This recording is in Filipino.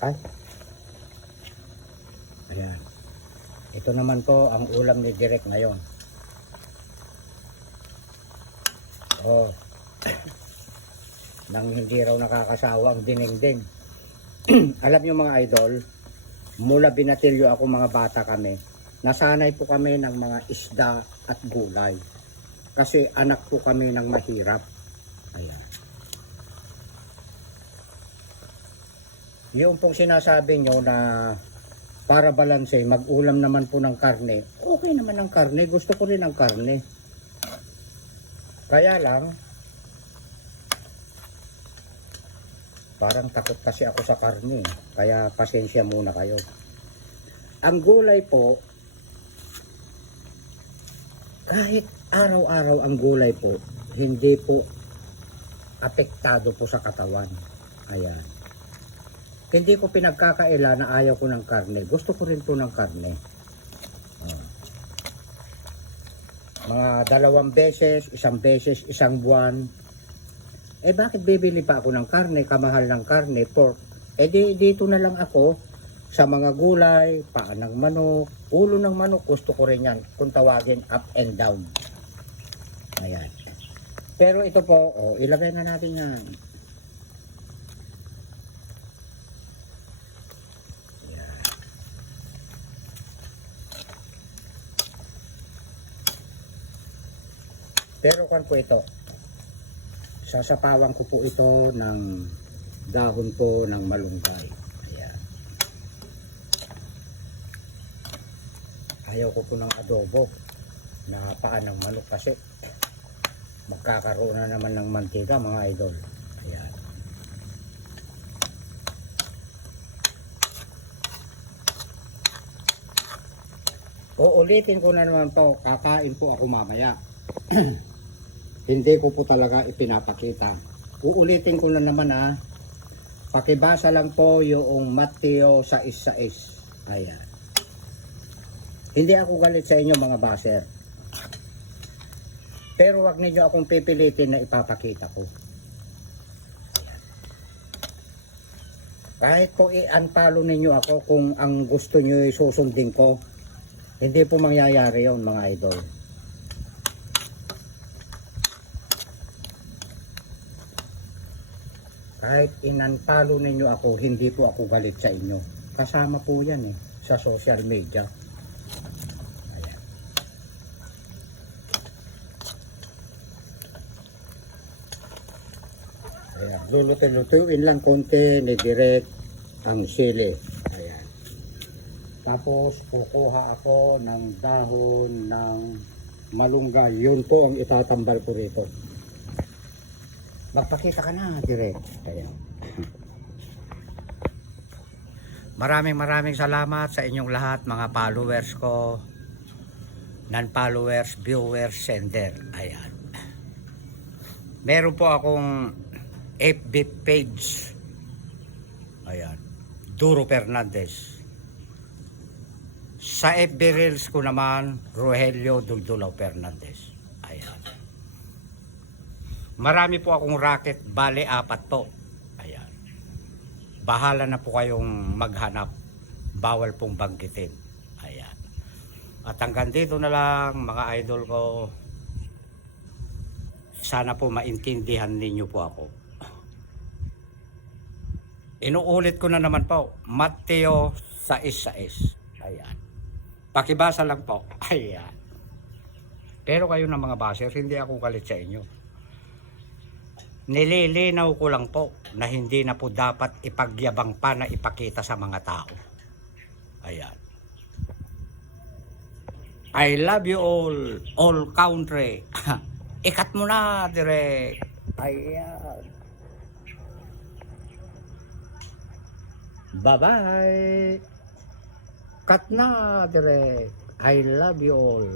Ay, ayan. Ito naman po ang ulam ni Direk ngayon. Oh, nang hindi raw nakakasawa ang dinengdeng. Alam nyo mga idol, mula binatilyo ako mga bata kami, nasanay po kami ng mga isda at gulay. Kasi anak po kami ng mahirap. Ayan. Yung pong sinasabi nyo na para balanse, mag-ulam naman po ng karne. Okay naman ang karne. Gusto ko rin ang karne. Kaya lang, parang takot kasi ako sa karne. Kaya pasensya muna kayo. Ang gulay po, kahit araw-araw ang gulay po, hindi po apektado po sa katawan. Ayan. Hindi ko pinagkakaila na ayaw ko ng karne. Gusto ko rin po ng karne. Mga 2 beses, 1 beses, 1 buwan. Eh bakit bibili pa ako ng karne? Kamahal ng karne, pork. Eh dito na lang ako sa mga gulay, paa ng manok, ulo ng manok. Gusto ko rin yan. Kung tawagin up and down. Ayan. Pero ito po, ilagay na natin yan. Pero kan po ito, sasapawan ko po ito ng dahon po ng malunggay. Ayan. Ayaw ko po ng adobo na paa ng manok kasi magkakaroon na naman ng mantika mga idol. Ayan. Uulitin ko na naman po, kakain po ako mamaya. Hindi ko po talaga ipinapakita. Uulitin ko na naman pakibasa lang po yung Mateo 6:6. Ayan. Hindi ako galit sa inyo mga baser. Pero wag niyo akong pipilitin na ipapakita ko. Ayan. Kahit po i-unfollow ninyo ako kung ang gusto niyo ay susundin ko, hindi po mangyayari yon mga idol. Kahit in-unfollow ninyo ako, hindi po ako galit sa inyo. Kasama po yan sa social media. Ayan. Ayan. Lulutuin lang konti ni Direk ang sili. Ayan. Tapos kukuha ako ng dahon ng malunggay. Yun po ang itatambal ko rito. Magpakita ka na, Direk. Ayan. Maraming salamat sa inyong lahat, mga followers ko, non-followers, viewers, sender. Ayan. Meron po akong FB page. Ayan. Duro Fernandez. Sa FB Reels ko naman, Rogelio Duldulaw Fernandez. Ayan. Marami po akong racket, bale 4 po. Ayan. Bahala na po kayong maghanap. Bawal pong banggitin. Ayan. At hanggang dito na lang mga idol ko. Sana po maintindihan ninyo po ako. Inuulit ko na naman po. Mateo 6:6. Ayan. Pakibasa lang po. Ayan. Pero kayo na mga baser, hindi ako galit sa inyo. Nililinaw ko lang po na hindi na po dapat ipagyabang pa na ipakita sa mga tao. Ayan. I love you all country. Ikat mo na, Direk. Ayan. Bye-bye. Cut na, Direk. I love you all.